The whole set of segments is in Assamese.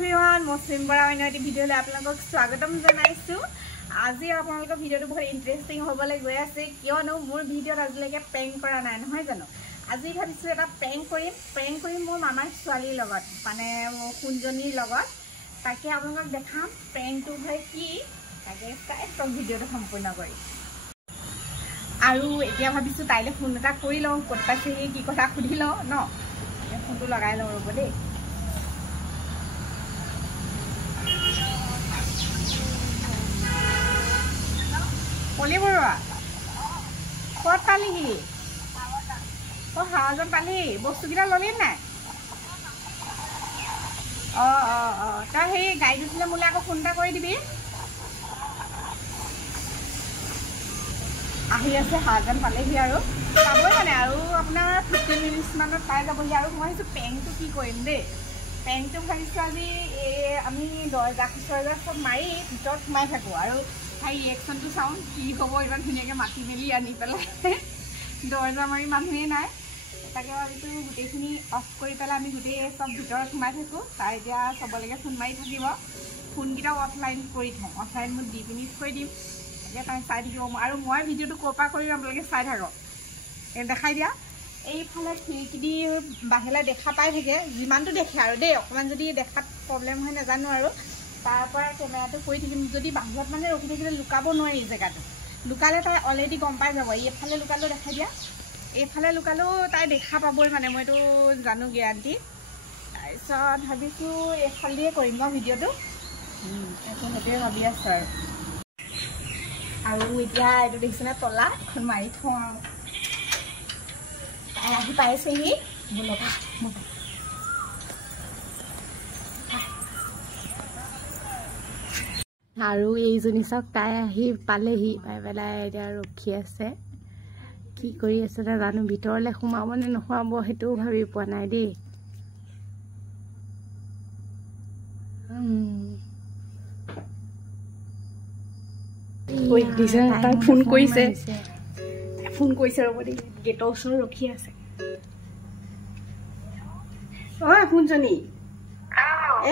everyone, Muslim Bara Minority video le apnalok swagatam janaisu. Aji apnalok video tu bahut interesting hobole goi ase kiyono mur video ajileke prank kora nai nohoy jano. Aji bhabisu eta prank korim mur mamar swali logot mane kunjoni logot take apnalok dekham prank tu bhai ki take ekdom video tu sampurna kori aru etia bhabisu taile phone eta kori lo kota sei ki kotha khudi lo no phone tu lagai lo robo dei Poli Bora. What pali? Oh, how's the pali? Both together, Lovina. Oh. Hey, guide us the Mulaka Funda going to be. I hear the Hagan Pali here. After 15 minutes, man of fire, wants to paint to keep going there. Paint to Haisali, I mean, for my dot my Haguaro. Hi, action to sound. He go over even Pinaka Machiavelli and Nipple. Doors are my mamma. Takawatu, Tiffany of Koipalami, good day, some Victor Matako, Sadia, Sabalagas, and my Tiva, Pungita offline for it, offline would deep in it for him. Yet I side you, I don't want video to Copa Korea like a side hero. And the idea, a Palaki, Bahela de Hapai, Zimanto de Harade, when the problem when a Zanaro. Papa tomato quit him to the bank, but man, Lucabo no is a cat. Lucaleta already compiled away a Palalucalo de Hadia. A Palalucalo, I de Hapabo Manemoto Zanu Gianti. I saw Habitu a Halia Coringa video. I think a bit of a sir. I will with ya to listen at a lot on my phone. I have to say it. আৰু এইজনী সক তাই আহি পালেহি পাই পেলাই এতিয়া ৰখি আছে কি কৰি আছে জানো ভিতৰলে সোমাব নে নখোৱাব হেতু ভাবি পোৱা নাই দেই ওই দিছে তাই ফোন কৰিছে ৰব দেই গেটৰ ওচৰত ৰখি আছে ও ফোনজনী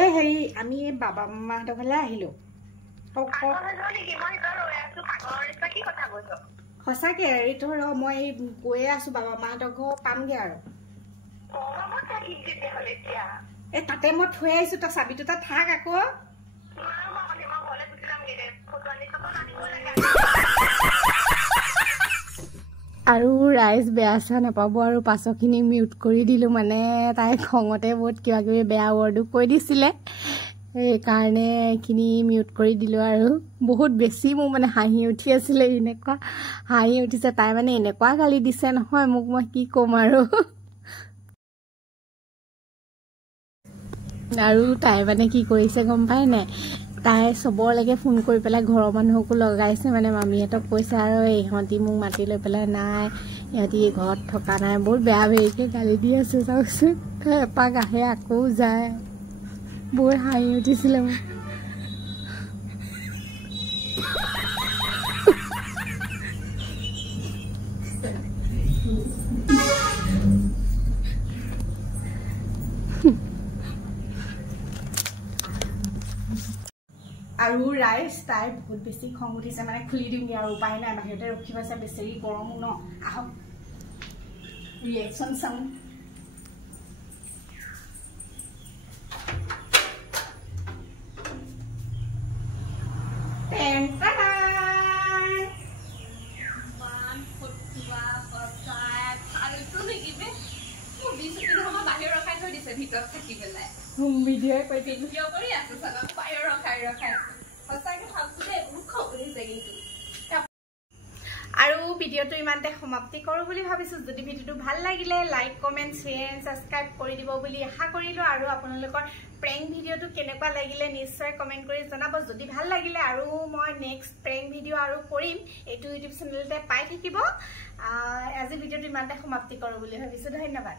এ হেৰি আমি বাবা মাহঁতৰ ঘৰলে আহিলো সঁচাকে এইটো মই গৈ আছো বাবা মাহঁতৰ ঘৰ পামগে আৰু এ তাতে মই থৈ আহিছো তা চাবিটো তা থাক আকৌ আৰু ৰাইজ বেয়াছা নাপাব আৰু পাছখিনি মিউট কৰি দিলো মানে তাই খঙতে বহুত কিবা কিবি বেয়া ৱৰ্ডো কৈ দিছিলে এই কাৰণে কিনি মিউট কৰি দিলো আৰু বহুত বেছি মোৰ মানে হাঁহি উঠি আছিল এনেকুৱা হাঁহি উঠিছে তাই মানে এনেকুৱা গালি দিছে নহয় মোক মই কি কম আৰু তাই মানে কি কৰিছে গম পাই নাই তাই সবৰ লাগে ফোন কৰি পেলাই ঘৰৰ মানুহকো লগাইছে মানে মামীহঁতক কৈছে আৰু ইহঁতি মোক মাতি লৈ পেলাই নাই ইহঁতি ঘৰত থকা নাই বহুত বেয়া বেয়াকে গালি দি আছে চাওকচোন এপাক আহে আকৌ যায় বহুত হাঁহি উঠিছিলে মোক আৰু ৰাইজ তাই বহুত বেছি খং উঠিছে মানে খুলি দিমগে আৰু উপায় নাই বাহিৰতে ৰখি আছে বেছি গৰম ন আহক ৰিয়েকচন চাম video koi video kori asu sala fire rakhai hosaike sabse khobri segitu aru video tu imante samapti koru boli bhabisu jodi video tu bhal lagile like comment share subscribe kori dibo boli aha korilo aru apunalokor prank video tu kenekwa lagile nishchoy comment kori janabo jodi bhal lagile aru moi next prank video aru korim etu youtube channel te pai thakibo আজি video tu imante samapti koru boli bhabisu dhanyabad